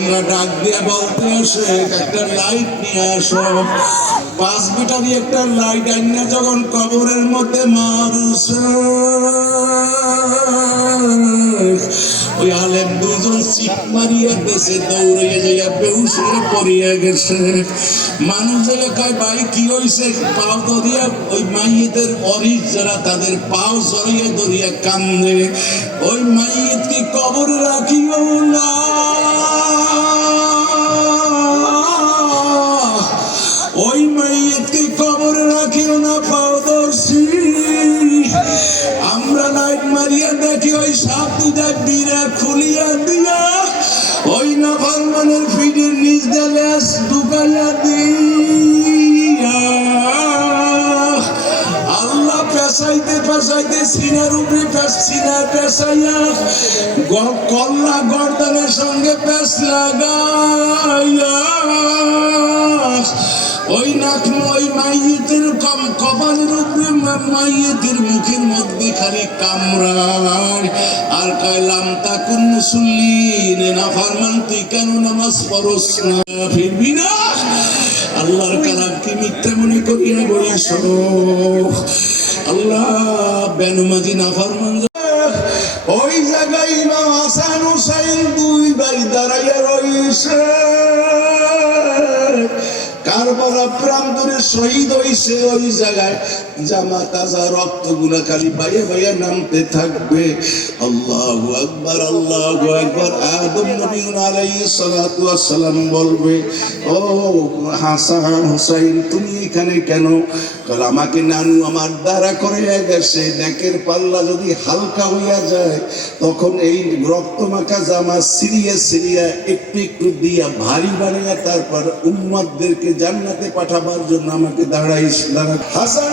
আলেমরা ডাক দিয়ে বলতে আসে একটা লাইট নিয়ে আসো পাঁচ মিটারি একটা লাইট আইনা যখন কবরের মধ্যে মারছে। ওই দুজন মারিয়া দেশে দৌড়িয়ে যাইয়া পড়িয়া গেছে। মানুষ এলাকায় ভাই, কি হয়েছে পাও ধরিয়া ওই মাইয়েদের অরিস যারা তাদের পাও সরিয়ে ধরিয়া কান্দে। ওই মাইয়েতকে কবর রাখিও না? খুলিয়া দিয়া ওই না ফরমানের ফিডের নিচ দেলে ঢুকাইয়া দিয়া। আল্লাহ পেশাইতে পেশাইতে সিনার উপরে সিনা কল্লা গর্দানের সঙ্গে পেশ লাগাইয়া ওই নাক ওই মাইয়েতের কম কপালের উপরে মাইয়েতের মুখের মধ্যে খালি কামড়ায় আর কয়লাম তাকুন মুসল্লিন না ফারমান, তুই কেন নামাজ পড়স না? ফিরবি না? আল্লাহর কালামকে মিথ্যা মনে করিয়া বলিস? আল্লাহ, বেনুমাজি না ফারমান ওই জায়গায় ইমাম হাসান হুসাইন দুই ভাই দাঁড়াইয়া রইছে। কারবালা প্রান্তরে শহীদ হইছে ওই জায়গায়। জামা তাজা রক্তগুলা খালি বাইয়ে বাইয়ে নামতে থাকবে। আল্লাহু আকবার আল্লাহু আকবার। আদম সালাতু বলবে, ও হাসান হুসাইন, তুমি এখানে কেন? কাল আমাকে নানু আমার দ্বারা করে গেছে। নেকের পাল্লা যদি হালকা হইয়া যায়, তখন এই রক্ত মাখা জামা সিরিয়া সিরিয়া একটু একটু দিয়া ভারী বানাইয়া তারপর উম্মাদদেরকে জান্নাতে পাঠাবার জন্য আমাকে দাঁড়াইস দাঁড়া হাসান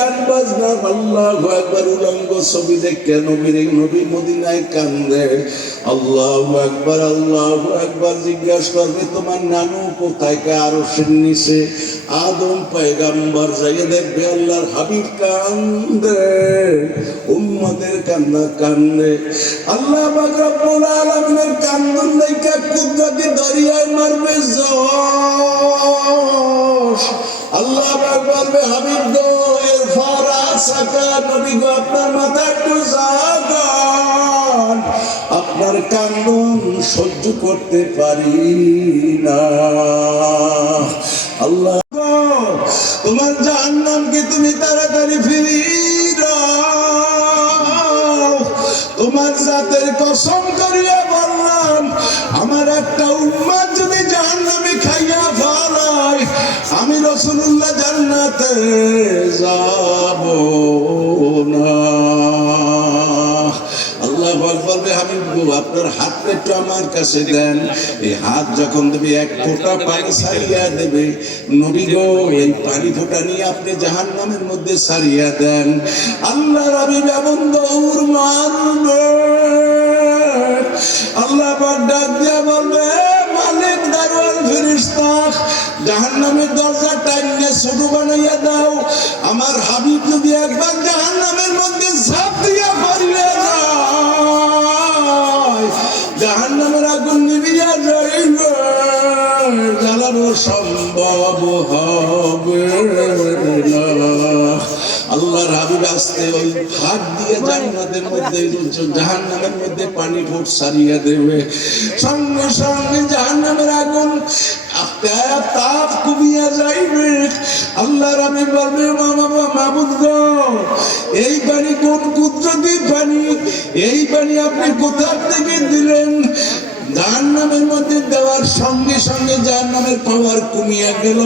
গান বাজনা আল্লাহ একবার উলঙ্গ ছবি দেখে নবীরে নবী মদিনায় কান্দে? আল্লাহ একবার আল্লাহ একবার জিজ্ঞাসা করবে, তোমার নানু কোথায়? কে আরও নিচে? আদম পয়গাম্বর যাইয়ে দেখবে, আল্লাহর হাবিব কান্দে উম্মদের কান্না কান্দে। আল্লাহ পাক রব্বুল আলামিনের কান্দন দেখে কুদরতি দরিয়ায় মারবে জোশ আপনার মাথা একটু আপনার কান্দন সহ্য করতে পারি না। আল্লাহ তোমার জাহান্নামকে তুমি তাড়াতাড়ি দাও? তোমার জাতের কসম করিয়া বললাম, আমার একটা উম্মাদ যদি জাহান্নামে খাইয়া ফলায়, আমি রসুল্লাহ জান্নাতে যাব আমার কাছে দেন। এই হাত যখন দেবে এক ফোঁটা পানি সারিয়া দেবে, নবী গো, এই পানি ফোঁটা নিয়ে আপনি জাহান নামের মধ্যে সারিয়া দেন। আল্লাহ রবি এমন দৌড় মারবে আল্লাহ ডাক দিয়া বলবে, মালিক দারওয়াল ফেরেশতা, জাহান্নামের দরজা টাইনে ছোট বানাইয়া দাও। আমার হাবিব যদি একবার জাহান্নামের মধ্যে জাহান্নামের আগুন নিবিয়া যাইবে জ্বালানো সম্ভব হবে আল্লাহর হাবিব আসতে ওই হাত দিয়ে জান্নাতের মধ্যে, জাহান্নামের মধ্যে পানি ফুট সারিয়ে দেবে। সঙ্গে সঙ্গে জাহান্নামের আগুন তাপ তাপ কমিয়া যাইবে। আল্লাহ রাবি বলবে গো এই পানি কোন কুদরতি পানি এই পানি আপনি কোথা থেকে দিলেন? জাহান্নামের মধ্যে দেওয়ার সঙ্গে সঙ্গে জাহান্নামের পাওয়ার কমিয়া গেল।